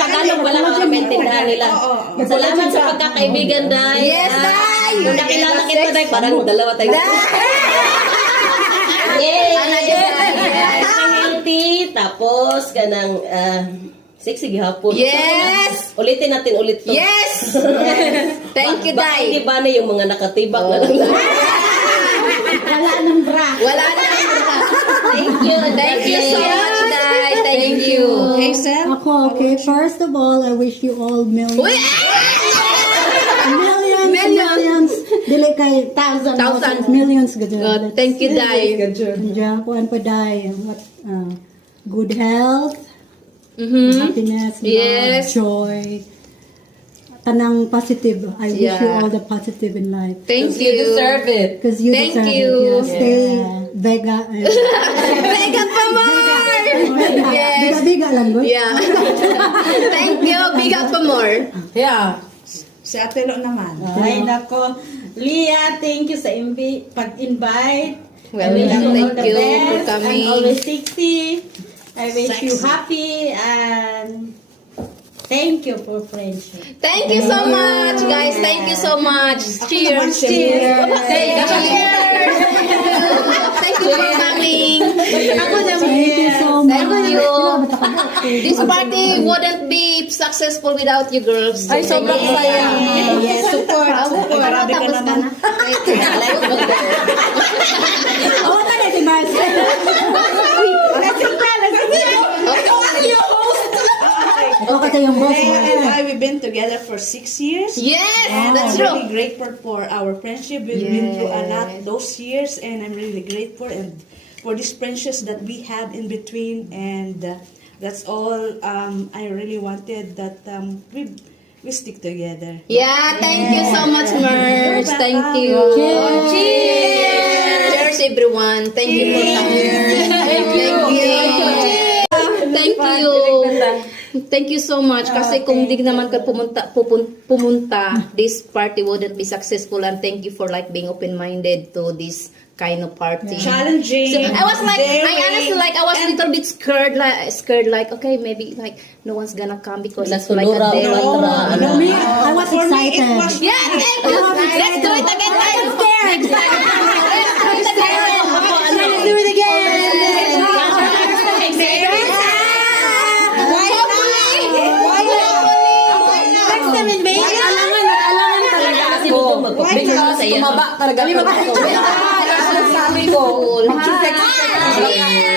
Tagalog, wala kang maintindihan nila. Salamat sa pagkakaibigan, Day. Yes, Day! Kung nakilala kita, Day, parang dalawa tayo. Yay! Healthy, tapos kanang sexy gihapon. Yes! Ulitin natin ulit to. Yes! Thank you, Baka Day. hindi ba na yung mga nakatibak na lang. Wala nang bra. Thank you. Thank you so much, Day. Thank you. Hazel? Ako, okay. First of all, I wish you all Uy! millions. Dili kay Thousand. millions gud. God, thank you, Day. Diyan ko pa dai. What good health, happiness, Yes. love, joy. Tanang positive. I wish you all the positive in life. Thank you. deserve it. Because you Thank deserve you. it. Yeah. Stay Vega. Mega pa more! Yes. Biga lang good. Yeah. Thank you. Big up pa more. Yeah. Si Ate Lo naman. Ay, nako. Leah, thank you sa pag-invite. Welcome. Thank you for coming. I'm always sexy. I wish you happy and thank you for friendship. Thank you so much, guys. Thank you so much. Cheers. Cheers. Thank you for coming. Ako naman. Thank you so much. Thank you. This party wouldn't be successful without you girls. Ay, sobrang saya. Yes, support. Grabe ka naman. Oh, ka na si Mars. Ikaw kasi yung boss mo. And I, we've been together for 6 years. Yes, that's I'm true. really grateful for our friendship. We've been through a lot those years, and I'm really grateful and for this friendship that we had in between. And that's all. I really wanted that we stick together. Yeah, thank you so much, Merch. Thank you. Cheers. Cheers, everyone. Thank you for coming. Thank you. Thank you. Thank you so much. Kasi kung di naman ka pumunta, this party wouldn't be successful. And thank you for like being open-minded to this kind of party. Challenging. So I was like, I daring, honestly like, I was a little bit scared, like, okay, maybe like no one's gonna come because it's like a day. No, me, I was For me, it excited. was Yeah, thank you. Let's do it again. I'm scared. Let's do it again. Let's do it again. Next time in May. Alangan talaga kasi doon magpapicture sa iyo. Tumaba talaga. Sabi ko. Cheers!